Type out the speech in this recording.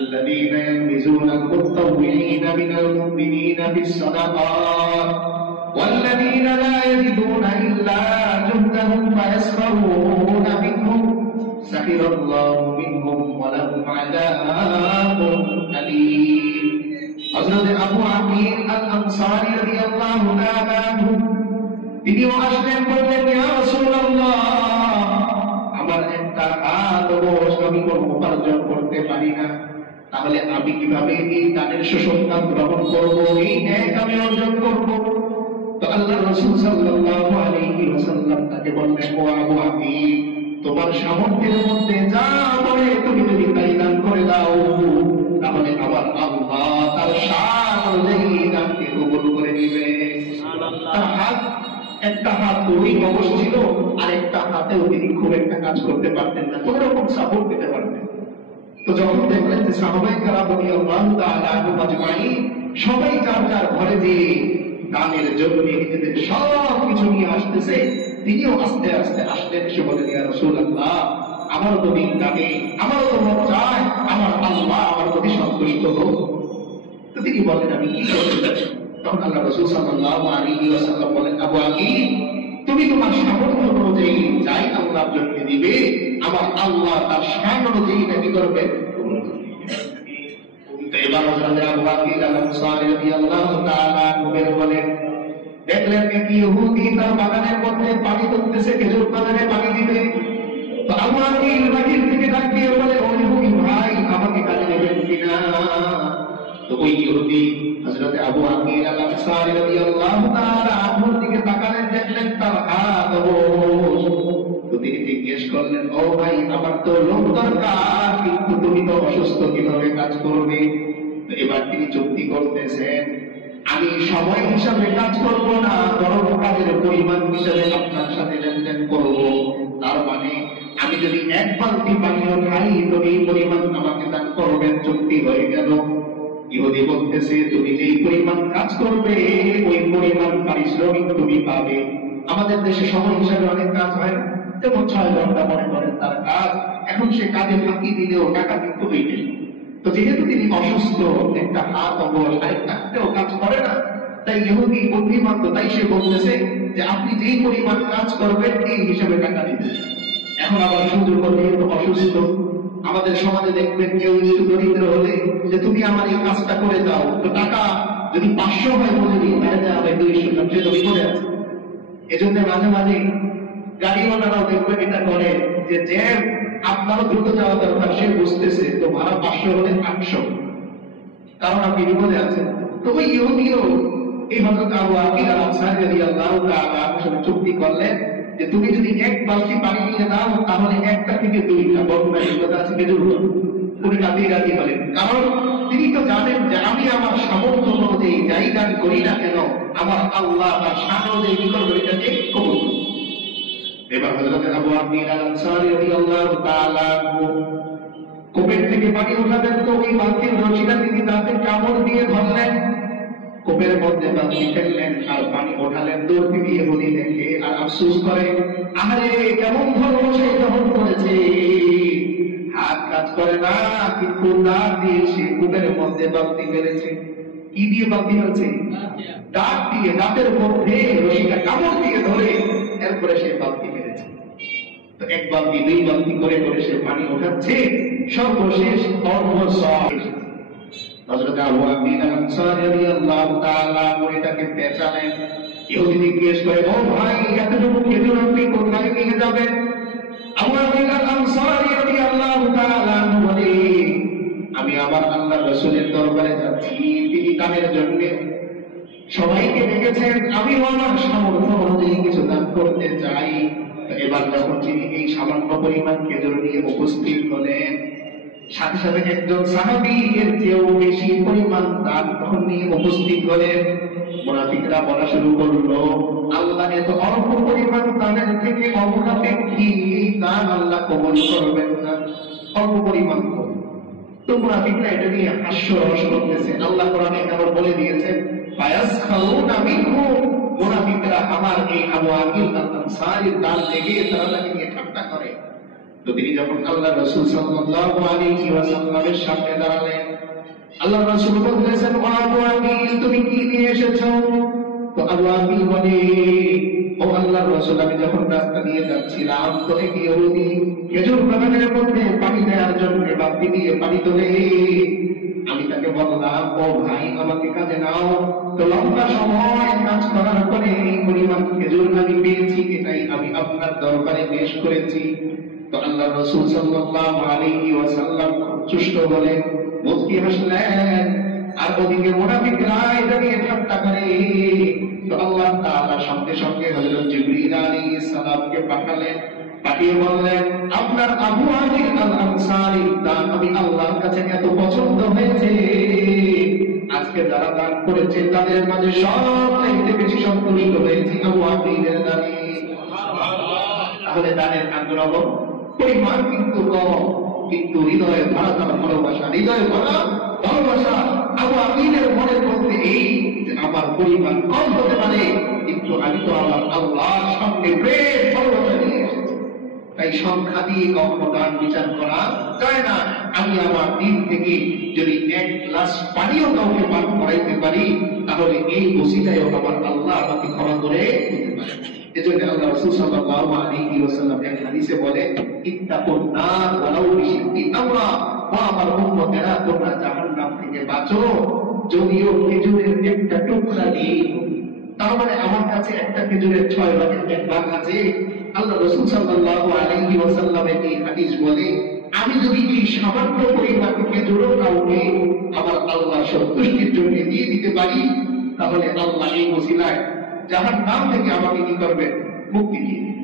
الذين يلمزون المطوعين من المؤمنين بالصدقات والذين لا يجدون إلا جهدهم فيسخرون منهم سخر الله منهم ولهم عذاب أليم হযরত আবু আমির আল আনসারী রাদিয়াল্লাহু তাআলা আনহু তিনিও আসলেন, বললেন, ইয়া রাসূলুল্লাহ, আমার একটা আমি কোনো উপার্জন করতে পারি না, তাহলে আমি কিভাবে এই দানের সুসংবাদ গ্রহণ করব, এই ন্যাক আমি অর্জন করব? তো আল্লাহর রাসূল সাল্লাল্লাহু আলাইহি ওয়াসাল্লাম তাকে বললেন, ও আবু আমির, তোমার সামর্থ্যের মধ্যে যা বলে তুমি যদি তাই দান করে দাও, তাহলে আমার আল্লাহ তার শান অনুযায়ী দানকে কবুল করে নেবে। তার হাত, একটা হাত দড়ি কবচ ছিল, আর একটা হাতেও তিনি খুব একটা কাজ করতে পারতেন না, কোন রকম সাপোর্ট দিতে পারতেন। তো যখন দেখলেন যে সাহাবায়ে কেরাম রাদিয়াল্লাহু তাআলা আনহুম আজমাইন সবাই যার যার ঘরে যে দানের জন্য নিজেদের সব কিছু নিয়ে আসতেছে, তিনিও আস্তে আস্তে আসলেন, এসে বলেন, ইয়া রাসূলুল্লাহ, আমারও তো দিন লাগে, আমারও তো মন চায় আমার আল্লাহ আমার প্রতি সন্তুষ্ট হোক। তো তিনি বলেন, আমি কি করতে চাই? তখন আল্লাহ রাসূল সাল্লাল্লাহু আলাইহি ওয়াসাল্লাম বলেন, আবু আকিল, তুমি তোমার সামর্থ্য অনুযায়ী যাই আল্লাহর জন্য দিবে, আমার আল্লাহ তার শান অনুযায়ী এটা কি করবেন? তো এবার হযরত আবু আকিল আল আনসারী রাদিয়াল্লাহু তাআলা আনহু বলেন, দেখলেন এক ইহুদি তার বাগানের মধ্যে পানি তুলতেছে, খেজুর বাগানে পানি দিবে। তো আবু আকিল বাহির থেকে ডাক দিয়ে বলে, ও ইহুদি ভাই, আমাকে কাজে নেবেন কিনা? তো ওই ইহুদি হযরত আবু আকিল আল আনসারী রাদিয়াল্লাহু তাআলা আনহুর দিকে তাকালেন, দেখলেন তার হাত অবশ। তো তিনি জিজ্ঞেস করলেন, ও ভাই, আমার তো লোক দরকার, কিন্তু তুমি তো অসুস্থ, কিভাবে কাজ করবে? তো এবার তিনি চুক্তি করতেছেন, আমি সময় হিসাবে কাজ করব না, বরং কাজের পরিমাণ হিসাবে আপনার সাথে লেনদেন করব। তার মানে আমি যদি এক বালতি পানিও খাই, তো এই পরিমাণ আমাকে দান করবেন। চুক্তি হয়ে গেল। ইহুদি বলতেছে, তুমি যেই পরিমাণ কাজ করবে ওই পরিমাণ পারিশ্রমিক তুমি পাবে। আমাদের দেশে সময় হিসাবে অনেক কাজ হয়, যেমন 6 ঘন্টা মনে করেন তার কাজ, এখন সে কাজে ফাঁকি দিলেও টাকা কিন্তু হইবে। তো যেহেতু তিনি অসুস্থ, একটা হাত অবশ, আরেকটা হাতেও কাজ করে না, তাই ইহুদি বুদ্ধিমান, তাই সে বলতেছে যে আপনি যেই পরিমাণ কাজ করবেন এই হিসাবে টাকা দিবেন। এখন আবার সুযোগ হলে অসুস্থ, আমাদের সমাজে দেখবেন কেউ একটু দরিদ্র হলে যে তুমি আমার এই কাজটা করে দাও, তো টাকা যদি 500 হয় বলে দিই, তাহলে হবে 200, সে তো বিপদে আছে। এজন্য মাঝে মাঝে গাড়িওয়ালারাও দেখবেন এটা করে, যে আপনারও দ্রুত যাওয়া দরকার, সে বুঝতেছে তো ভাড়া 500 হলে 800, কারণ আপনি বিপদে আছেন। তো ওই ইহুদিও এই হযরত আবু আকিল আল আনসারী রাদিয়াল্লাহু তাআলা আনহুর সাথে চুক্তি করলেন যে তুমি যদি এক বালতি পানি নিয়ে দাও, তাহলে একটা থেকে 2টা বর্তমানে বিপদ আছে খেজুর উনি রাজি হলেন। কারণ তিনি তো জানেন যে আমি আমার সামর্থ্য অনুযায়ী যাই দান করি না কেন, আমার আল্লাহ তার শান অনুযায়ী কি করবেন, এটাকে কবুল করবেন। এবার হযরত আবু আকিল আল আনসারী রাদিয়াল্লাহু তাআলা কূপের থেকে পানি উঠাবেন, তো ওই বালতির রশিটা তিনি দাঁতে কামড় দিয়ে ধরলেন, কূপের মধ্যে বালতি ফেললেন আর পানি ওঠালেন। দূর থেকে ইহুদি দেখে আর আফসোস করে, আরে কেমন ধর্ম সে গ্রহণ করেছে, হাত কাজ করে না, কিন্তু দাঁত দিয়ে সে কূপের মধ্যে বালতি ফেলেছে। কি দিয়ে বালতি ফেলছে? দাঁত দিয়ে, দাঁতের মধ্যে রশিটা কামড় দিয়ে ধরে এরপরে সে বালতি ফেলেছে। তো এক বালতি 2 বালতি করে করে সে পানি ওঠাচ্ছে, সর্বশেষ হযরত আবু আকিল আল আনসারী রাদিয়াল্লাহু তাআলা এটাকে পেঁচালেন। ইহুদি জিজ্ঞেস করে, ও ভাই, এতটুকু খেজুর আপনি কোথায় নিয়ে যাবেন? আবু আকিল আল আনসারী রাদিয়াল্লাহু তাআলা বলে, আমি আমার আল্লাহর রাসূলের দরবারে যাচ্ছি, তিনি দানের জন্য সবাইকে ডেকেছেন, আমি আমার সামর্থ্য অনুযায়ী কিছু দান করতে চাই। এবার যখন তিনি এই সামান্য পরিমাণ খেজুর নিয়ে উপস্থিত হলেন, সাথে সাথে একজন সাহাবী এর চেয়েও বেশি পরিমাণ দান নিয়ে উপস্থিত হলেন। মুনাফিকরা বলা শুরু করলো, আল্লাহ এত অল্প পরিমাণ দানের থেকে অমুনাফিকই দান আল্লাহ কবুল করবেন না, অল্প পরিমাণ। তো মুনাফিকরা এটা নিয়ে হাস্যরস করতেছে। আল্লাহ কোরআনে আবার বলে দিয়েছেন, ফায়াসখাউনা মিনহুম, মুনাফিকরা আমার এই আবু আকিল আল আনসারীর দান দেখে তারা তাকে নিয়ে ঠাট্টা করে। তো তিনি যখন আল্লাহ রাসূল সাল্লাল্লাহু আলাইহি ওয়াসাল্লামের সামনে দাঁড়ালেন, আল্লাহ রাসূল বলতেছেন, ও আবু আকিল, তুমি কি নিয়ে এসেছো? তো আবু আকিল বলে, ও আল্লাহর রাসূল, আমি যখন রাস্তা দিয়ে যাচ্ছিলাম তো এক ইহুদি খেজুর বাগানের মধ্যে পানি দেওয়ার জন্য বালতি দিয়ে পানি তোলে। আমি তাকে বললাম, ও ভাই, আমাকে কাজে নাও। তো লম্বা সময় কাজ করার পরে এই পরিমাণ খেজুর আমি পেয়েছি, এটাই আমি আপনার দরবারে পেশ করেছি। তো আল্লাহ রাসূল সাল্লাল্লাহু আলাইহি ওয়াসাল্লাম তুষ্ট বলে মুস্কি হাসলেন, আর ওদিকে মুনাফিকরা এটা নিয়ে ঠাট্টা করে। তো আল্লাহ তাআলা সঙ্গে সঙ্গে হযরত জিবরীল আলাইহিস সালামকে পাঠালেন, পাঠিয়ে বললেন, আপনার আবু আকিল আল আনসারী দান আমি আল্লাহর কাছে এত পছন্দ হয়েছে, আজকে যারা দান করেছে তাদের মাঝে সবচেয়ে বেশি সন্তুষ্ট হয়েছে আবু আকিলের দানে। তাহলে দানের আগ্রহ পরিমাণ কিন্তু কম, কিন্তু হৃদয়ে ভরা তার ভালোবাসা, হৃদয়ে ভরা ভালোবাসা। আবু আকিলের মনের মধ্যে এই যে আমার পরিমাণ কম হতে পারে, কিন্তু আমি তো আমার আল্লাহর সঙ্গে প্রেম ভালোবাসা নিয়ে এসেছি। তাই সংখ্যা দিয়ে কখনো দান বিচার করা যায় না। আমি আমার দিন থেকে যদি এক গ্লাস পানিও কাউকে পান করাইতে পারি, তাহলে এই ওসিলায় আমার আল্লাহ আমাকে ক্ষমা করে দিতে পারে। এজন্য আল্লাহ রাসূল সাল্লাল্লাহু আলাইহি ওয়াসাল্লাম এক হাদিসে বলে, ইত্তাকুন নার ওয়ালাউ বিশিক্কি তামরা, ও আমার উম্মতেরা, তোমরা জাহান্নাম থেকে বাঁচো যদিও খেজুরের একটা টুকরা নেই। তার মানে আমার কাছে একটা খেজুরের 6 ভাগের 1 ভাগ আছে। আল্লাহ রাসূল সাল্লাল্লাহু আলাইহি ওয়াসাল্লামের এই হাদিস বলে, আমি যদি এই সামান্য পরিমাণ খেজুরও কাউকে আমার আল্লাহ সন্তুষ্টির জন্য দিয়ে দিতে পারি, তাহলে আল্লাহ এই ওসিলায় জাহান্নাম থেকে আমাকে কি করবে? মুক্তি দিয়ে দিবে।